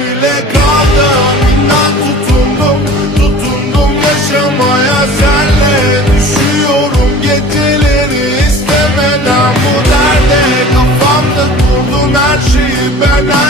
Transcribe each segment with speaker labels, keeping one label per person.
Speaker 1: bile kaldım. İnan tutundum, tutundum yaşamaya. Senle Düşüyorum geceleri istemeden. Bu derde Kafamda kurdun her şeyi ben her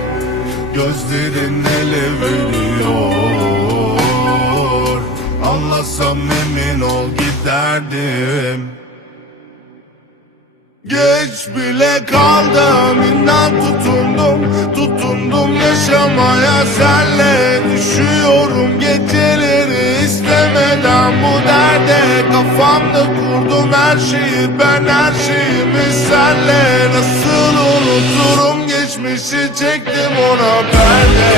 Speaker 1: Gözlerin ele veriyor. Anlasam emin ol giderdim. Geç bile kaldım inan tutundum. Tutundum yaşamaya senle Düşüyorum. Geceleri istemeden bu derde Kafamda kurdum her şeyi. Ben her şeyimi senle Nasıl unuturum geçmişi çektim ona perde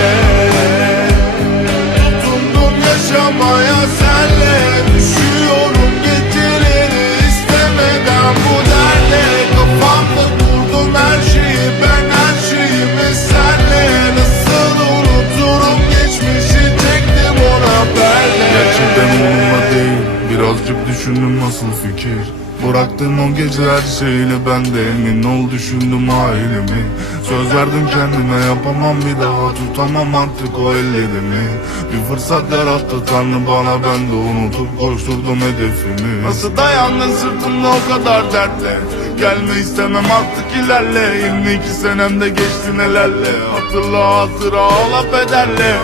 Speaker 1: Tutundum yaşamaya senle Düşüyorum geceleri istemeden bu derde. Kafamda kurdum her şeyi ben her şeyimi senle Nasıl unuturum? Geçmişi çektim ona perde Gerçekten umurumda değil birazcık düşündüm nasıl fikir Bıraktın o gece her şeyle ben de emin ol düşündüm ailemi. Söz verdim kendime yapamam bir daha tutamam artık o ellerimi. Bir fırsat yarattı tanrı bana ben de unutup koşturdum hedefimi. Nasıl dayandın sırtımda o kadar dertle? Gelme istemem artık ilerle. 22 senemde geçti nelerle? Hatırla hatıra ağla pederle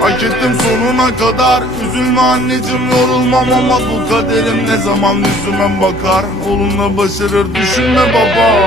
Speaker 1: Hak ettim sonuna kadar. Üzülme anneciğim yorulmam ama bu kaderim ne zaman yüzüme bakar? Olumla başarır düşünme baba